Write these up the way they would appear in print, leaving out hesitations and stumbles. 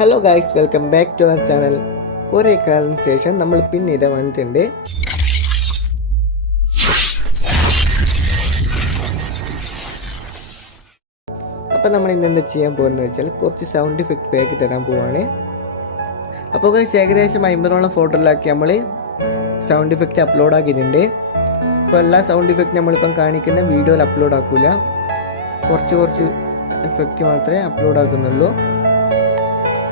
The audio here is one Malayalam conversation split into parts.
Hello guys, welcome back to our channel. കുറേ കാലത്തിന് ശേഷം നമ്മൾ പിന്നീട് വന്നിട്ടുണ്ട്. അപ്പോൾ നമ്മൾ ഇന്ന് എന്താ ചെയ്യാൻ പോകുന്നത് വെച്ചാൽ കുറച്ച് സൗണ്ട് ഇഫക്റ്റ് പാക്ക് തരാൻ പോവാണ്. അപ്പോൾ ഗൈസ്, ഏകദേശം 50ഓളം ഫോട്ടോയിലാക്കി നമ്മൾ സൗണ്ട് ഇഫക്റ്റ് അപ്ലോഡ് ആക്കിയിട്ടുണ്ട്. ഇപ്പോൾ എല്ലാ സൗണ്ട് ഇഫക്റ്റ് നമ്മളിപ്പം കാണിക്കുന്ന വീഡിയോയിൽ അപ്ലോഡ് ആക്കില്ല, കുറച്ച് ഇഫക്റ്റ് മാത്രമേ അപ്ലോഡ് ആക്കുന്നുള്ളൂ.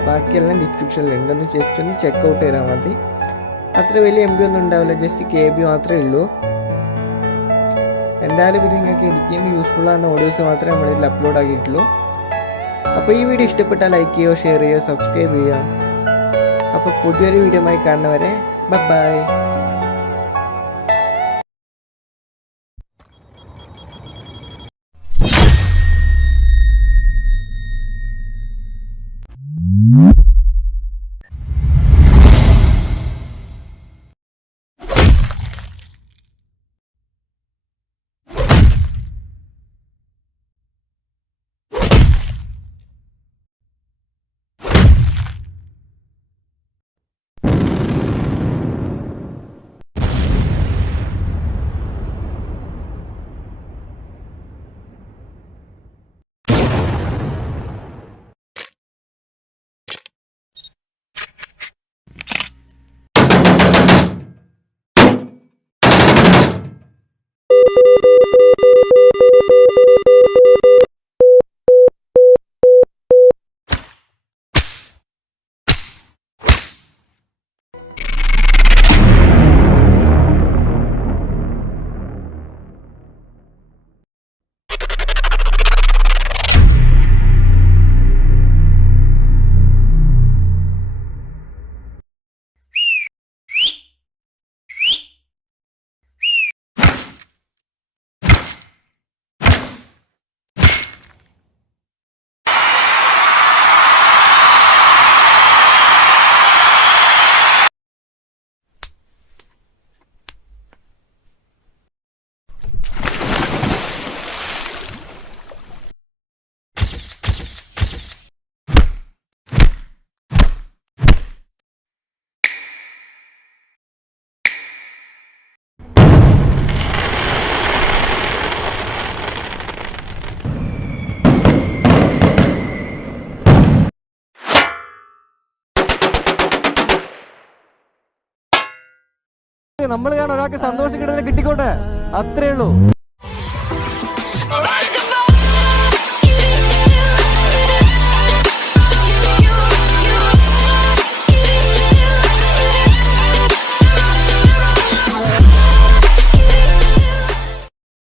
ബാക്കിയെല്ലാം ഡിസ്ക്രിപ്ഷനിലുണ്ട്, ഒന്ന് ജസ്റ്റ് ഒന്ന് ചെക്കൗട്ട് ചെയ്താൽ മതി. അത്ര വലിയ MB ഒന്നും ഉണ്ടാവില്ല, ജസ്റ്റ് KB മാത്രമേ ഉള്ളൂ. എന്തായാലും ഇത് നിങ്ങൾക്ക് എനിക്കും യൂസ്ഫുൾ ആകുന്ന ഓഡിയോസ് മാത്രമേ നമ്മളിതിൽ അപ്ലോഡ് ആക്കിയിട്ടുള്ളൂ. അപ്പോൾ ഈ വീഡിയോ ഇഷ്ടപ്പെട്ടാൽ ലൈക്ക് ചെയ്യുക, ഷെയർ ചെയ്യുക, സബ്സ്ക്രൈബ് ചെയ്യുക. അപ്പോൾ പുതിയൊരു വീഡിയോ ആയി കാണുന്നവരെ ബൈ. നമ്മൾ ഒരാൾക്ക് സന്തോഷം കിട്ടുന്നത് കിട്ടിക്കോട്ടെ, അത്രേ ഉള്ളൂ.